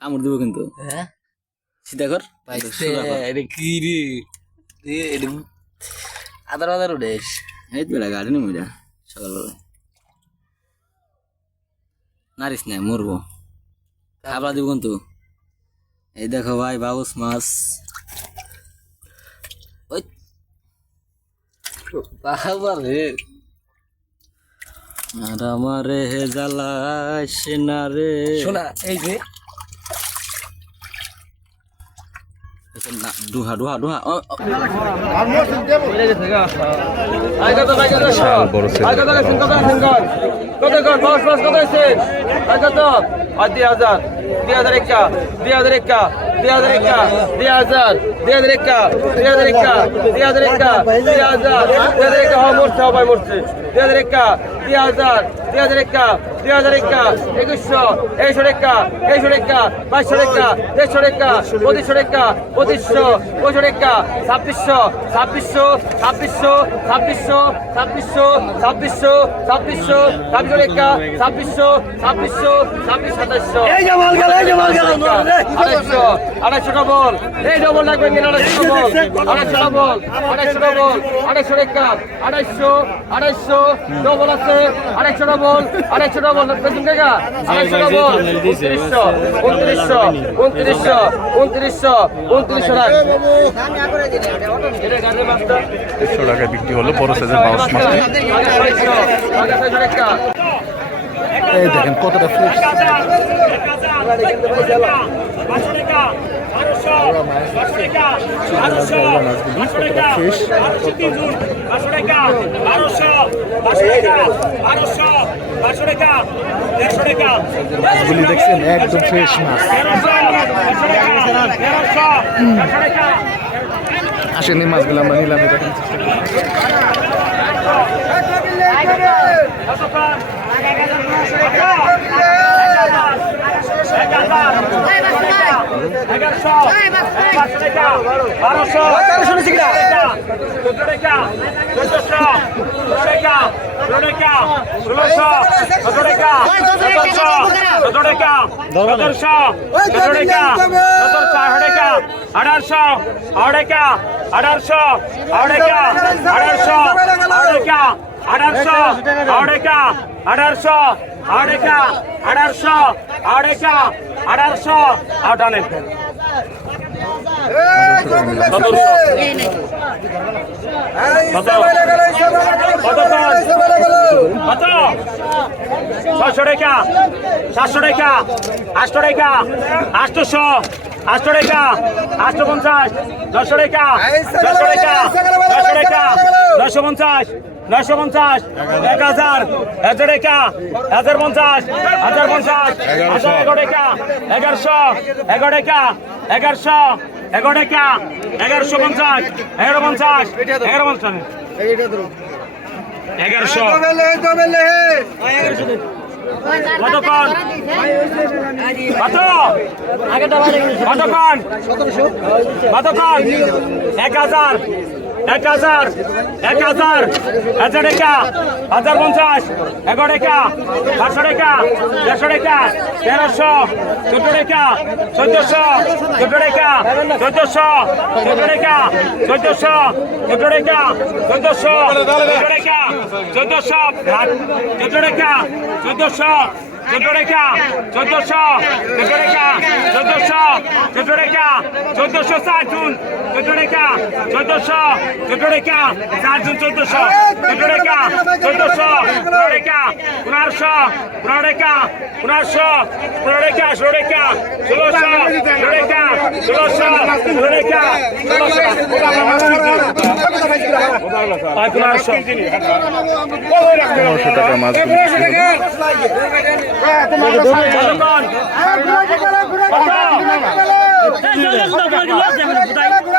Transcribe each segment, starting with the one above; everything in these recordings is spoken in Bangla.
কামড় দিব কিন্তু। হ্যাঁ? সিধা কর পাইছে। সোজা কর। এটা কি রে? এটা আদার আদার উঠেস। এই তো বেলা গাড়ি নেই সকালবেলা নারিস না মরবো। খাবলা দিব কিন্তু। এই দেখো ভাই বাউস মাছ। ওই। বাবা রে আর আমারে হে জ্বালাস না রে। শোনা এই যে না, ডুহা ও, ও, দুই হাজার দুই হাজার একা দুই হাজার একা দুই হাজার একা দুই হাজার দুই হাজার একা দুই হাজার একা দুই হাজার একা দুই হাজার দুই হাজার একা হওয়া মরছে সবাই মরছে দুই হাজার একা দুই হাজার দুই হাজার একা দুই হাজার একা একুশশো এইশো রেখা এইশো রেখা বাইশশো রেখা দেড়শো রেখা পঁচিশশো রেখা পঁচিশশো পঁচিশশো রেখা ছাব্বিশশো ছাব্বিশশো ছাব্বিশশো ছাব্বিশশো ছাব্বিশশো ছাব্বিশশো ছাব্বিশশো ছাব্বিশশো রেখা ছাব্বিশশো ছাব্বিশশো ছাব্বিশ সাতাশশো আড়াইশো আড়াইশো ডবল এই ডবল লাগবে কিনা আড়াইশো ডবল আড়াইশো ডবল আড়াইশো ডবল আড়াইশো রেখা আড়াইশো আড়াইশো ডবল আছে। আরেকশো ডবল আরেকশো ডবল পেছন থেকে আরেকশো ডবল উনত্রিশশো উনত্রিশশো উনত্রিশশো উনত্রিশশো উনত্রিশশো একশো টাকা বিক্রি হলো বড় সাইজের বাউস মাছ এই দেখেন কতটা ফ্রেশ মাছগুলি কতটা ফ্রেশ মাছগুলি দেখছেন একদম ফ্রেশ মাছ আসেন এই মাছগুলো আমরা নিলামে দেখার চেষ্টা করি আঠারোশো আড়েকা আঠারোশো আড়েকা আঠারোশো আড়েকা আঠারোশো আড়েকা আঠারোশো আড়াইকা আঠারোশো আড়াইকা আঠারোশো আটানে কত? ছশো টাকা সাতশো টাকা আটশো টাকা আটশোশো আটশো টাকা আটশো পঞ্চাশ নশো টাকা নশো টাকা নশো টাকা নশো পঞ্চাশ। নশো পঞ্চাশ এক হাজার হাজার টাকা হাজার পঞ্চাশ হাজার পঞ্চাশ হাজার এগারো টাকা এগারোশো এগারো টাকা এগারোশো এগারো টাকা এগারোশো পঞ্চাশ এগারো পঞ্চাশ এগারো পঞ্চাশ। এগারোশো। কতক্ষণ? কত? কতক্ষণ? কতক্ষণ? এক হাজার। এক হাজার এক হাজার হাজার টাকা হাজার পঞ্চাশ এগারো টাকা পাঁচশো টাকা দেড়শো টাকা তেরোশো চোদ্দ টাকা চোদ্দশো চোদ্দ টাকা চোদ্দশো চোদ্দ টাকা চোদ্দশো চোদ্দ টাকা চোদ্দশো চোদ্দ টাকা চোদ্দশো চোদ্দ টাকা চোদ্দশো চোদ্দ টাকা চোদ্দশো চোদ্দ টাকা চোদ্দশো চোদ্দ টাকা ষাট চোদ্দ টাকা চোদ্দশো চোদ্দ টাকা ষাট জুন চোদ্দশো চোদ্দ টাকা চোদ্দশো পনেরো টাকা পনেরোশো। পনেরো টাকা পনেরোশো পনেরো টাকা ষোলো টাকা ষোলোশো ষোলো টাকা ষোলোশো ষোলো টাকা ষোলোশো পনেরোশো টাকা। মাছগুলি বিক্রি হলো কতক্ষণ? কত? দাদা কিনো না ওই হাসতে হস্তে বেলা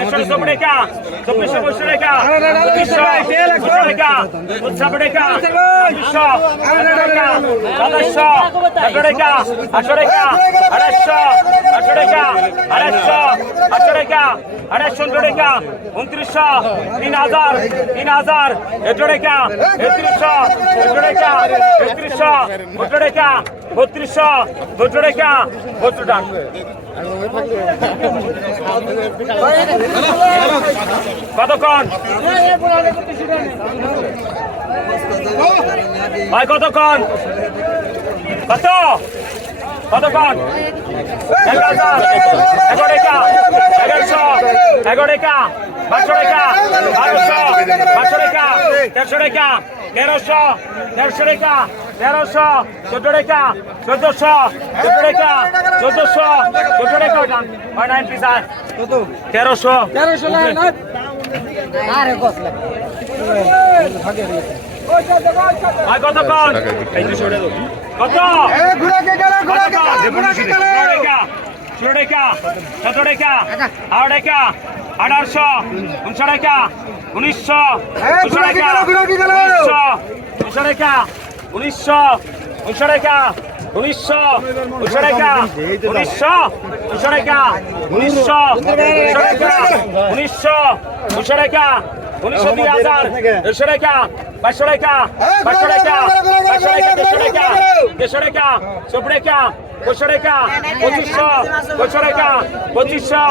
দেড়শো টাকা চব্বিশশো পঁচিশশো টাকা পঁচিশশো পঁচিশশো টাকা পঁচিশশো টাকা ছাব্বিশশো টাকা সাতাশশো আটশো টাকা আটশো টাকা আড়াইশো আটশো টাকা আড়াইশো আটশো টাকা আড়াইশো টাকা উনত্রিশশো তিন হাজার তিন হাজার একশো টাকা একত্রিশশো একশো টাকা একত্রিশশো বত্রিশ টাকা বত্রিশশো বত্রিশ টাকা বত্রিশ টাকা। কতক্ষণ? ভাই, কতক্ষণ? কত? কতক্ষণ? এগারোশো এগারো টাকা বারোশো টাকা বারোশো বারোশো টাকা তেরোশো টাকা, তেরোশো তেরোশো টাকা তেরোশো চোদ্দ টাকা চোদ্দশো চোদ্দ টাকা চোদ্দশো চোদ্দ টাকা ওইটা হয় নাইন পিস আর তেরোশো। ভাই কতক্ষণ কত? ষোলো টাকা সতেরো টাকা আঠারো টাকা আঠারোশো উনশো টাকা উনিশশো টাকা টাকা উনিশশো উনিশশো টাকা, উনিশশো উনিশশো টাকা, উনিশশো উনিশশো টাকা, উনিশশো উনিশশো টাকা, উনিশশো উনিশশো টাকা, উনিশশো দুই হাজার দেড়শো টাকা, পাঁচশো টাকা পাঁচশো টাকা পাঁচশো টাকা, দেড়শো টাকা, দেড়শো পঁচিশশো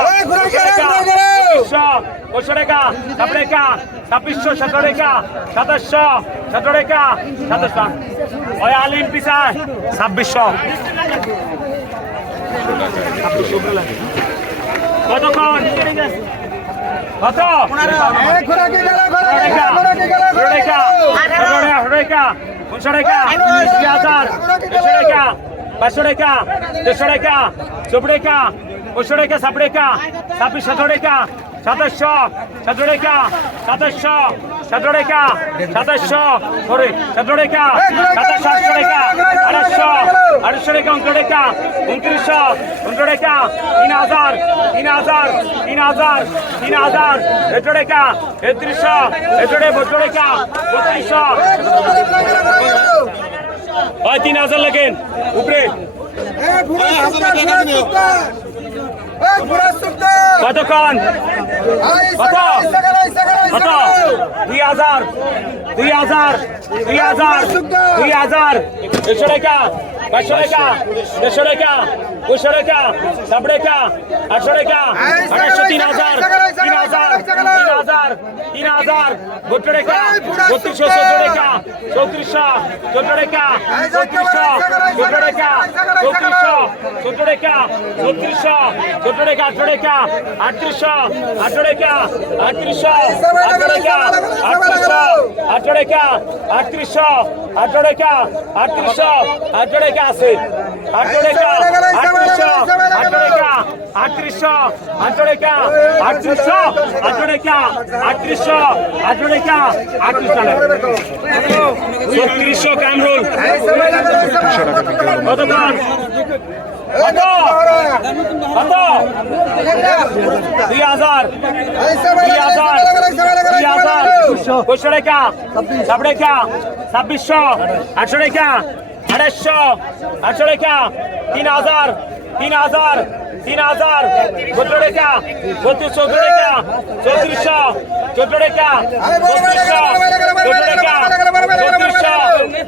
পঁচিশশো পঁচিশশো টাকা ছাব্বিশ টাকা ছাব্বিশশো সতেরো টাকা সাতাশশো সতেরো টাকা সাতাশশো। ওই আলিম পিসায় ছাব্বিশশো। কতক্ষণ? কত? পাঁচশো টাকা দেড়শো টাকা চব্বিশ টাকা পঁচিশশো টাকা ছাব্বিশ টাকা ছাব্বিশ সতেরো টাকা সাতাশশো সতেরো টাকা সাতাশশো সতেরো টাকা সাতাশশো সরি সতেরো টাকা সাতাশশো আটশো টাকা উনশো টাকা উনত্রিশশো উনশো টাকা তিন হাজার তিন হাজার তিন হাজার তিন হাজার একশো টাকা একত্রিশশো একশো টাকা বত্রিশ টাকা বত্রিশশো হয় তিন হাজার লাগেন উপরে কতক্ষণ কত কত দুই হাজার দুই হাজার দুই হাজার দুই হাজার একশো টাকা, পাঁচশো টাকা, দেড়শো টাকা দুশো টাকা সব টাকা, আটশো টাকা আড়াইশো তিন হাজার তিন হাজার তিন হাজার তিন হাজার বত্রিশ টাকা বত্রিশশো চোদ্দ টাকা চৌত্রিশশো চোদ্দ টাকা চৌত্রিশশো চোদ্দ টাকা চৌত্রিশশো চোদ্দ টাকা চৌত্রিশশো চোদ্দ টাকা আটশো টাকা আটত্রিশশো আটশো টাকা আটত্রিশশো আটশো টাকা আটত্রিশশো আটশো টাকা আটত্রিশশো আটশো টাকা আটত্রিশশো আটশো টাকা আছে আটশো টাকা আটত্রিশশো আটশো টাকা আটত্রিশশো আটশো টাকা আটত্রিশশো আটশো আটত্রিশশো আটশো টাকা আটত্রিশশো ছত্রিশশো কামরুল। কতক্ষণ কত? কত? দুই হাজার। দুই হাজার। দুই হাজার। পঁচিশশো টাকা সব টাকা ছাব্বিশশো, আটশো টাকা আড়াইশো আটশো টাকা তিন হাজার তিন হাজার তিন হাজার চোদ্দ টাকা বত্রিশ টাকা চৌত্রিশশো চোদ্দ টাকা চৌত্রিশশো চোদ্দ টাকা চৌত্রিশশো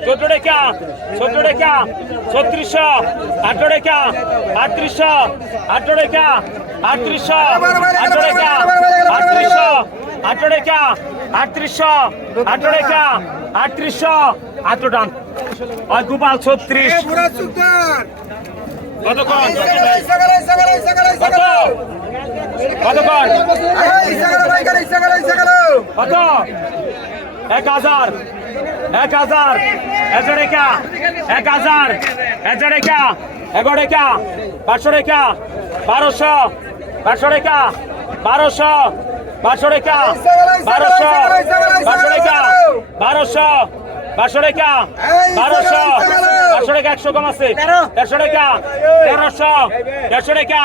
চোদ্দ টাকা চোদ্দ টাকা ছত্রিশশো আটশো টাকা আটত্রিশশো আটশো টাকা আটত্রিশশো আটশো টাকা আটত্রিশশো আটশো টাকা আটত্রিশশো আটশো টাকা আটত্রিশশো আটশো টান গোপাল ছত্রিশ কতক্ষণ কত এক হাজার এক হাজার একশো টাকা এক হাজার একশো টাকা এগারো টাকা পাঁচশো টাকা বারোশো পাঁচশো টাকা বারোশো পাঁচশো টাকা বারোশো পাঁচশো বারোশো পাঁচশো টাকা। বারোশো। পাঁচশো টাকা একশো কম আছে। দেড়শো টাকা। তেরোশো দেড়শো টাকা।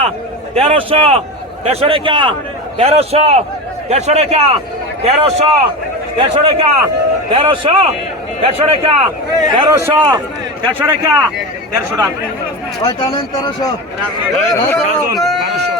তেরোশো দেড়শো টাকা। তেরোশো দেড়শো টাকা। তেরোশো দেড়শো টাকা। তেরোশো দেড়শো টাকা। তেরোশো দেড়শো টাকা। দেড়শো টাকা। বারোশো।